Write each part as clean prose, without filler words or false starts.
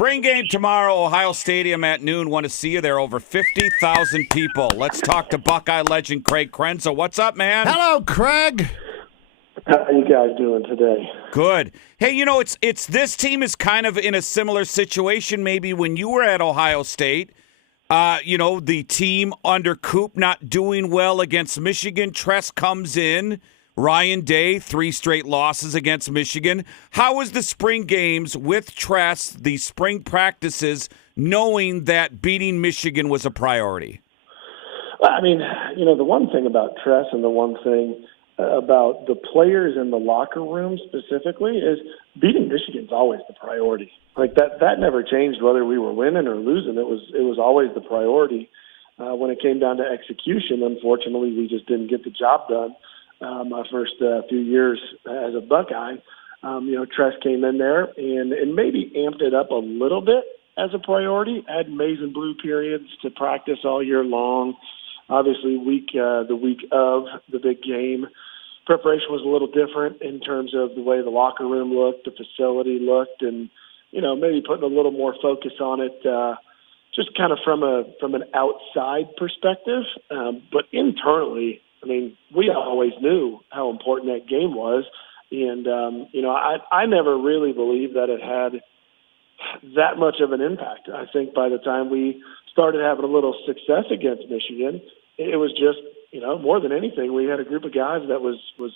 Spring game tomorrow, Ohio Stadium at noon. Want to see you there. Over 50,000 people. Let's talk to Buckeye legend Craig Krenzel. What's up, man? Hello, Craig. How are you guys doing today? Good. Hey, it's this team is kind of in a similar situation maybe when you were at Ohio State. The team under Coop not doing well against Michigan. Tress comes in. Ryan Day, 3 straight losses against Michigan. How was the spring games with Tress, the spring practices, knowing that beating Michigan was a priority? Well, I mean, the one thing about Tress and the one thing about the players in the locker room specifically is beating Michigan's always the priority. Like that never changed whether we were winning or losing. It was always the priority. When it came down to execution, unfortunately, we just didn't get the job done. My first few years as a Buckeye, Tress came in there and maybe amped it up a little bit as a priority. Had maize and blue periods to practice all year long. Obviously, the week of the big game, preparation was a little different in terms of the way the locker room looked, the facility looked, and maybe putting a little more focus on it, just kind of from an outside perspective. But internally, I mean, we always knew how important that game was, and I never really believed that it had that much of an impact. I think by the time we started having a little success against Michigan, it was just, more than anything, we had a group of guys that was just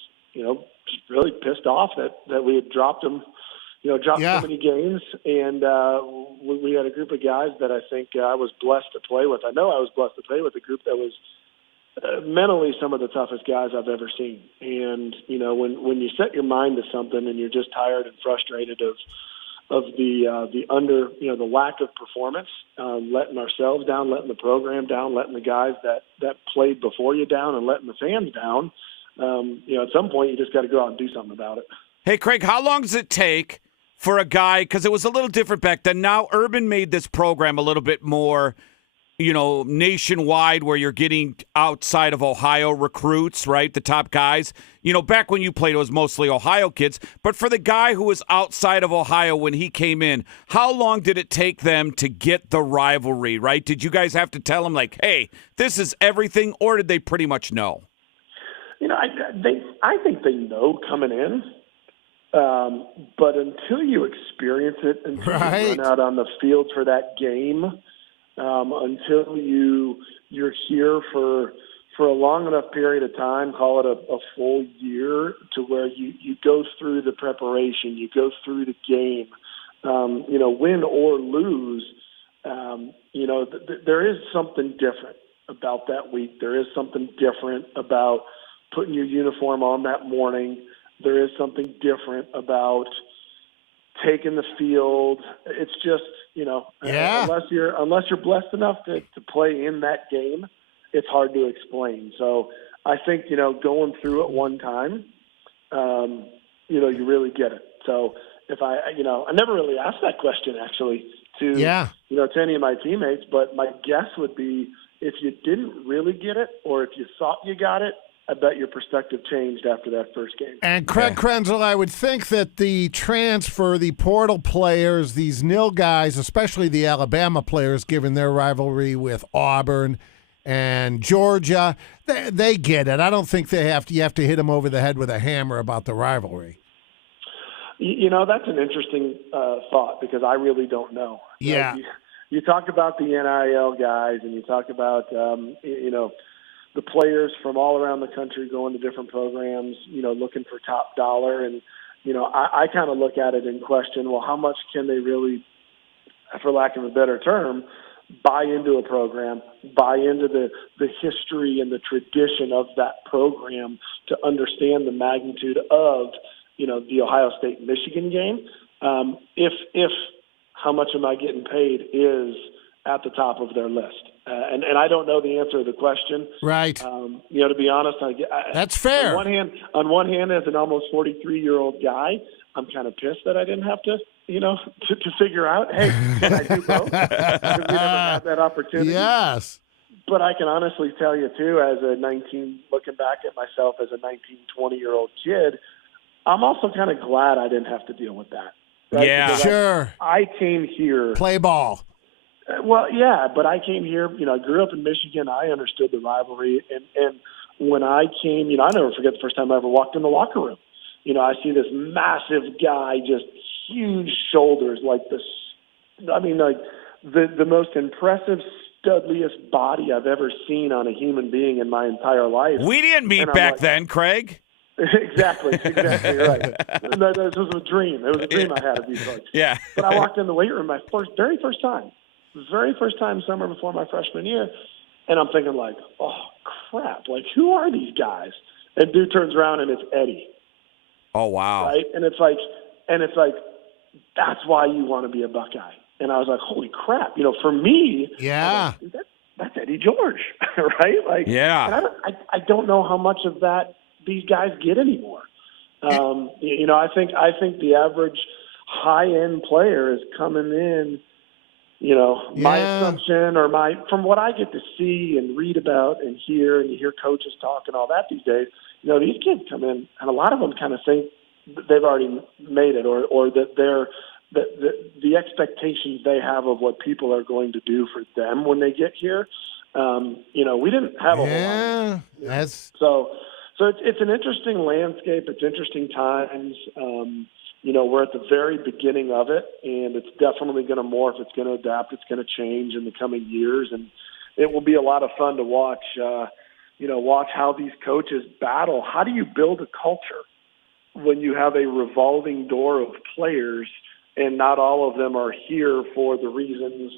really pissed off that we had dropped them, so many games. And we had a group of guys that I think I was blessed to play with. I know I was blessed to play with a group that was mentally some of the toughest guys I've ever seen. And, when you set your mind to something and you're just tired and frustrated of the lack of performance, letting ourselves down, letting the program down, letting the guys that played before you down, and letting the fans down, at some point you just got to go out and do something about it. Hey, Craig, how long does it take for a guy, because it was a little different back then. Now Urban made this program a little bit more nationwide, where you're getting outside of Ohio recruits, right? The top guys. Back when you played, it was mostly Ohio kids. But for the guy who was outside of Ohio when he came in, how long did it take them to get the rivalry, right? Did you guys have to tell them, like, hey, this is everything, or did they pretty much know? I think they know coming in. But until you experience it, until you run out on the field for that game, until you're here for a long enough period of time, call it a full year, to where you go through the preparation, you go through the game, win or lose, there is something different about that week. There is something different about putting your uniform on that morning. There is something different about taking the field. It's just, unless you're blessed enough to play in that game, it's hard to explain. So I think, going through it one time, you really get it. So if I never really asked that question actually to any of my teammates, but my guess would be if you didn't really get it, or if you thought you got it, I bet your perspective changed after that first game. And Craig Krenzel, I would think that the transfer, the portal players, these nil guys, especially the Alabama players, given their rivalry with Auburn and Georgia, they get it. I don't think you have to hit them over the head with a hammer about the rivalry. That's an interesting thought, because I really don't know. Yeah. You talk about the NIL guys, and you talk about, the players from all around the country going to different programs, looking for top dollar. And, I kind of look at it and question, well, how much can they really, for lack of a better term, buy into a program, buy into the history and the tradition of that program to understand the magnitude of, the Ohio State-Michigan game. If how much am I getting paid is at the top of their list. And I don't know the answer to the question. Right. To be honest, that's fair. On one hand, as an almost 43-year-old guy, I'm kind of pissed that I didn't have to, to figure out, hey, can I do both? Because we never had that opportunity. Yes. But I can honestly tell you, too, looking back at myself as a 19, 20-year-old kid, I'm also kind of glad I didn't have to deal with that. right? Yeah. Because Sure. I came here. Play ball. Well, yeah, but I came here. I grew up in Michigan. I understood the rivalry, and when I came, I never forget the first time I ever walked in the locker room. I see this massive guy, just huge shoulders, like this. I mean, like the most impressive, studliest body I've ever seen on a human being in my entire life. We didn't meet back then, Craig. Exactly right. This was a dream. It was a dream I had of these folks. Yeah. But I walked in the weight room very first time, summer before my freshman year, and I'm thinking like, oh crap, like who are these guys? And dude turns around and it's Eddie. Oh wow. Right, and it's like that's why you want to be a Buckeye. And I was like, holy crap, for me, Yeah. that's Eddie George, right? Like, Yeah. And I don't know how much of that these guys get anymore. I think the average high-end player is coming in. My assumption from what I get to see and read about and hear, and you hear coaches talk and all that these days, these kids come in and a lot of them kind of think that they've already made it or that they're the expectations they have of what people are going to do for them when they get here. We didn't have a whole lot. That's So it's an interesting landscape. It's interesting times. We're at the very beginning of it, and it's definitely going to morph. It's going to adapt. It's going to change in the coming years, and it will be a lot of fun to watch. Watch how these coaches battle. How do you build a culture when you have a revolving door of players, and not all of them are here for the reasons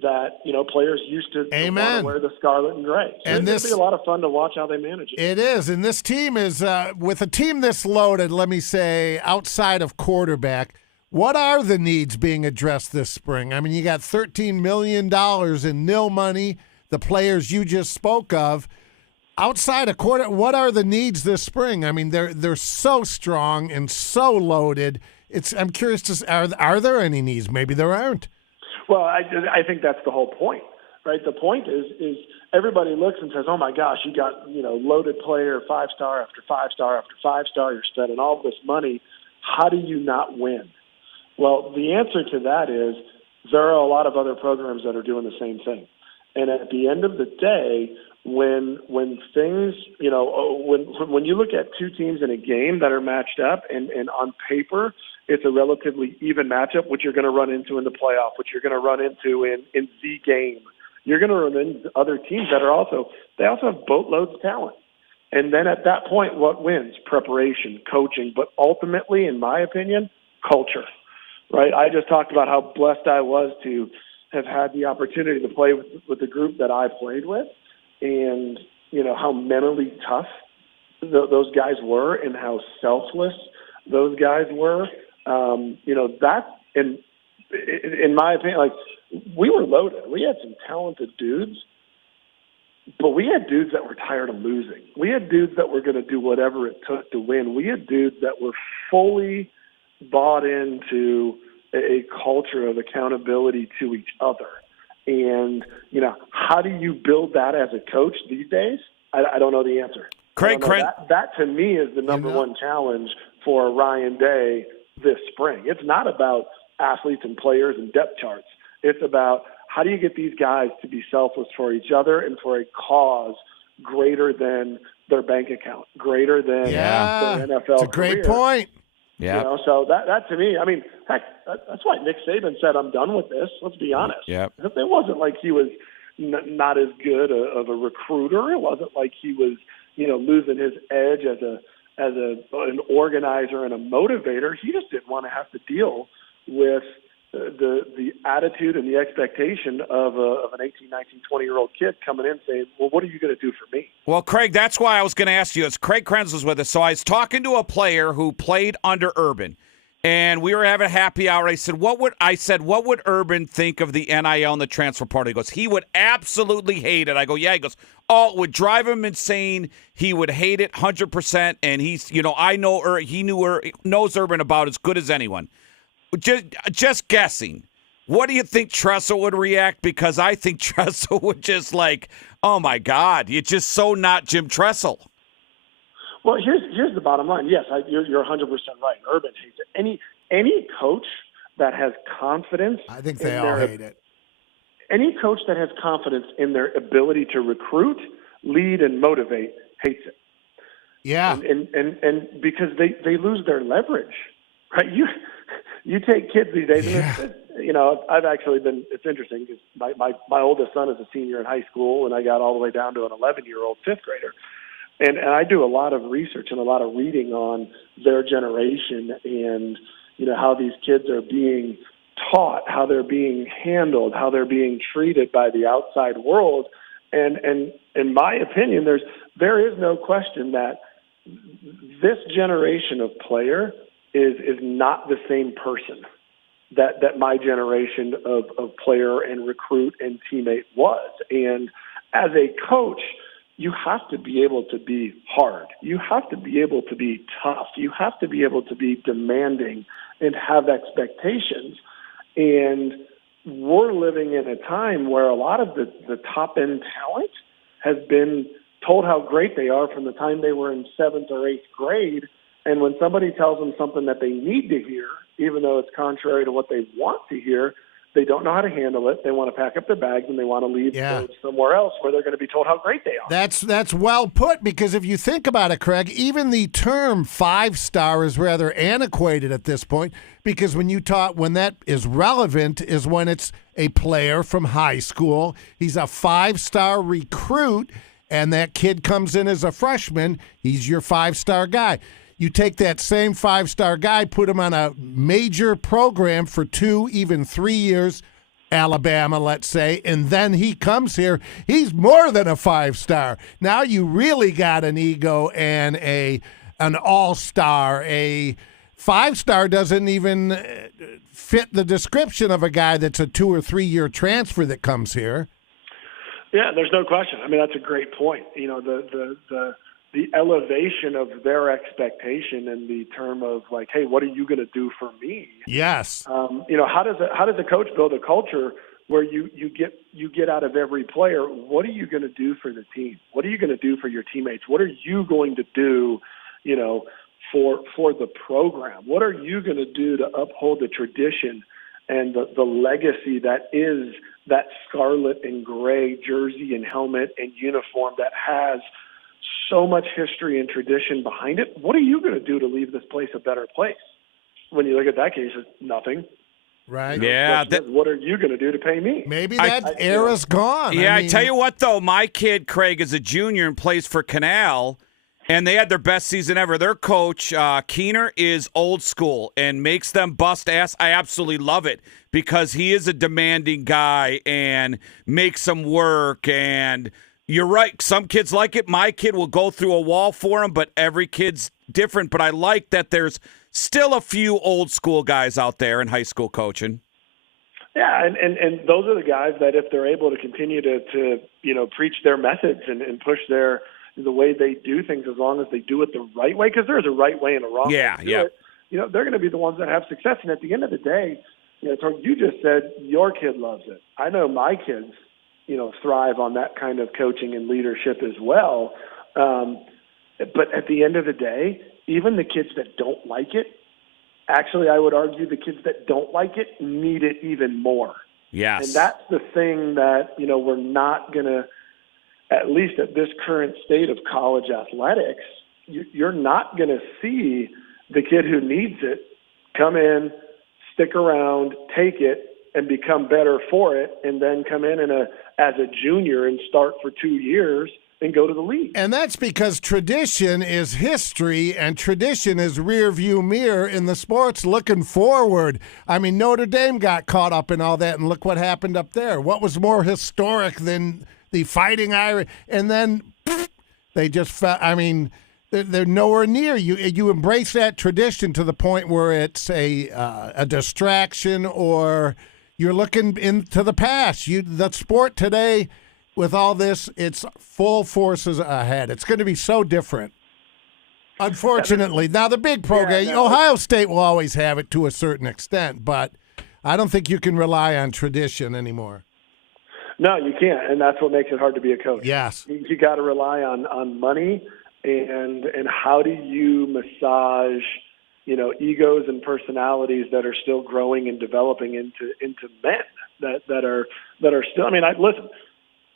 that players used to want to wear the scarlet and gray. So And it'll be a lot of fun to watch how they manage it. It is, and this team is with a team this loaded. Let me say, outside of quarterback, what are the needs being addressed this spring? I mean, you got $13 million in nil money. The players you just spoke of. Outside of quarter, what are the needs this spring? I mean, they're so strong and so loaded. I'm curious are there any needs? Maybe there aren't. Well, I think that's the whole point, right? The point is everybody looks and says, "Oh my gosh, you got loaded player, 5-star after 5-star after 5-star. You're spending all this money. How do you not win?" Well, the answer to that is there are a lot of other programs that are doing the same thing. And at the end of the day, when things, when you look at two teams in a game that are matched up and on paper it's a relatively even matchup, which you're going to run into in the playoff, which you're going to run into in the game. You're going to run into other teams that are also have boatloads of talent. And then at that point, what wins? Preparation, coaching, but ultimately, in my opinion, culture, right? I just talked about how blessed I was to have had the opportunity to play with the group that I played with, and how mentally tough those guys were and how selfless those guys were. That in my opinion, like, we were loaded. We had some talented dudes, but we had dudes that were tired of losing. We had dudes that were going to do whatever it took to win. We had dudes that were fully bought into a culture of accountability to each other. And, how do you build that as a coach these days? I don't know the answer. Craig, that to me is the number one challenge for Ryan Day this spring. It's not about athletes and players and depth charts. It's about how do you get these guys to be selfless for each other and for a cause greater than their bank account, greater than their NFL It's a great career. point. Yeah. So that to me, I mean, heck, that's why Nick Saban said, "I'm done with this." Let's be honest. Yeah. It wasn't like he was not as good of a recruiter. It wasn't like he was, losing his edge as an organizer and a motivator. He just didn't want to have to deal with the attitude and the expectation of an 18, 19, 20-year-old kid coming in saying, well, what are you going to do for me? Well, Craig, that's why I was going to ask you. It's Craig Krenzel's with us. So I was talking to a player who played under Urban, and we were having a happy hour. I said, what would Urban think of the NIL and the transfer portal? He goes, he would absolutely hate it. I go, yeah. He goes, oh, it would drive him insane. He would hate it 100%. And he's, I know he knows Urban about as good as anyone. Just guessing. What do you think Tressel would react? Because I think Tressel would just like, oh my God, you're just so not Jim Tressel. Well, here's the bottom line. Yes, you're 100% right. Urban hates it. Any coach that has confidence. I think they all hate it. Any coach that has confidence in their ability to recruit, lead, and motivate hates it. Yeah. And because they lose their leverage, right? You take kids these days, and I've actually been. It's interesting because my oldest son is a senior in high school, and I got all the way down to an 11-year-old fifth grader, and I do a lot of research and a lot of reading on their generation and how these kids are being taught, how they're being handled, how they're being treated by the outside world, and in my opinion, there is no question that this generation of player is not the same person that my generation of player and recruit and teammate was. And as a coach, you have to be able to be hard. You have to be able to be tough. You have to be able to be demanding and have expectations. And we're living in a time where a lot of the top-end talent has been told how great they are from the time they were in 7th or 8th grade. And when somebody tells them something that they need to hear, even though it's contrary to what they want to hear, they don't know how to handle it. They want to pack up their bags and they want to leave to somewhere else where they're going to be told how great they are. That's well put, because if you think about it, Craig, even the term 5-star is rather antiquated at this point, because when that is relevant is when it's a player from high school. He's a 5-star recruit, and that kid comes in as a freshman. He's your 5-star guy. You take that same 5-star guy, put him on a major program for 2, even 3 years, Alabama, let's say, and then he comes here. He's more than a 5-star. Now you really got an ego and an all-star. A 5-star doesn't even fit the description of a guy that's a 2 or 3 year transfer that comes here. Yeah, there's no question. I mean, that's a great point. The elevation of their expectation in the term of like, hey, what are you going to do for me? Yes. How does a coach build a culture where you get out of every player, what are you going to do for the team? What are you going to do for your teammates? What are you going to do, for the program? What are you going to do to uphold the tradition and the legacy that is that scarlet and gray jersey and helmet and uniform that has so much history and tradition behind it? What are you going to do to leave this place a better place? When you look at that case, it's nothing. Right. Yeah. What are you going to do to pay me? Maybe that era's gone. Yeah, I tell you what, though, my kid, Craig, is a junior and plays for Canal, and they had their best season ever. Their coach, Keener, is old school and makes them bust ass. I absolutely love it because he is a demanding guy and makes them work. And you're right. Some kids like it. My kid will go through a wall for him, but every kid's different. But I like that there's still a few old school guys out there in high school coaching. Yeah, and those are the guys that if they're able to continue to preach their methods and push the way they do things, as long as they do it the right way, because there's a right way and a wrong way to do it, they're going to be the ones that have success. And at the end of the day, Torg, you just said your kid loves it. I know my kids, thrive on that kind of coaching and leadership as well. But at the end of the day, even the kids that don't like it, actually, I would argue the kids that don't like it need it even more. Yes. And that's the thing that, we're not going to, at least at this current state of college athletics, you're not going to see the kid who needs it come in, stick around, take it, and become better for it, and then come in as a junior and start for 2 years and go to the league. And that's because tradition is history and tradition is rear view mirror in the sports looking forward. I mean, Notre Dame got caught up in all that, and look what happened up there. What was more historic than the Fighting Irish? And then they just fell. I mean, they're nowhere near. You embrace that tradition to the point where it's a distraction, or you're looking into the past. The sport today, with all this, it's full forces ahead. It's going to be so different. Unfortunately, now the big program, Ohio State will always have it to a certain extent, but I don't think you can rely on tradition anymore. No, you can't, and that's what makes it hard to be a coach. Yes. You got to rely on money and how do you massage egos and personalities that are still growing and developing into men that are still. I mean, listen.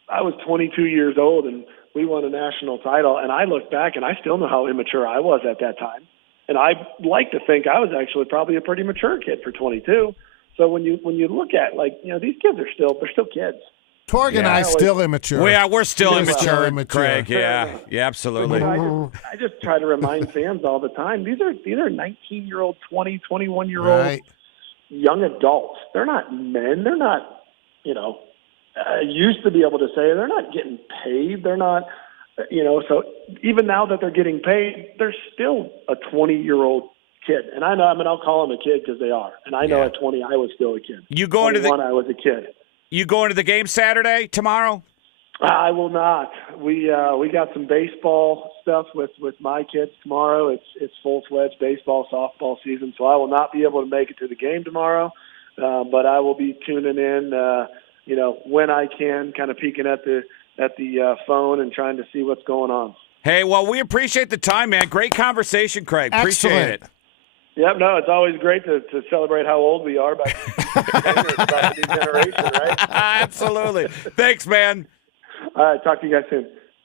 I was 22 years old and we won a national title, and I look back and I still know how immature I was at that time. And I like to think I was actually probably a pretty mature kid for 22. So when you look at these kids they're still kids. Torg and I still immature. We're still immature, Craig. Yeah, Absolutely. I just try to remind fans all the time. These are 19-year-old, 20, 21-year-old young adults. They're not men. They're not, used to be able to say they're not getting paid. They're not, so even now that they're getting paid, they're still a 20-year-old kid. And I know, I'll call them a kid because they are. And I know at 20, I was still a kid. You going to I was a kid. You going to the game Saturday, tomorrow? I will not. We got some baseball stuff with my kids tomorrow. It's full-fledged baseball, softball season, so I will not be able to make it to the game tomorrow. But I will be tuning in, when I can, kind of peeking at the phone and trying to see what's going on. Hey, well, we appreciate the time, man. Great conversation, Craig. Appreciate it. Yep, no, it's always great to celebrate how old we are about the new generation, right? Absolutely. Thanks, man. All right, talk to you guys soon.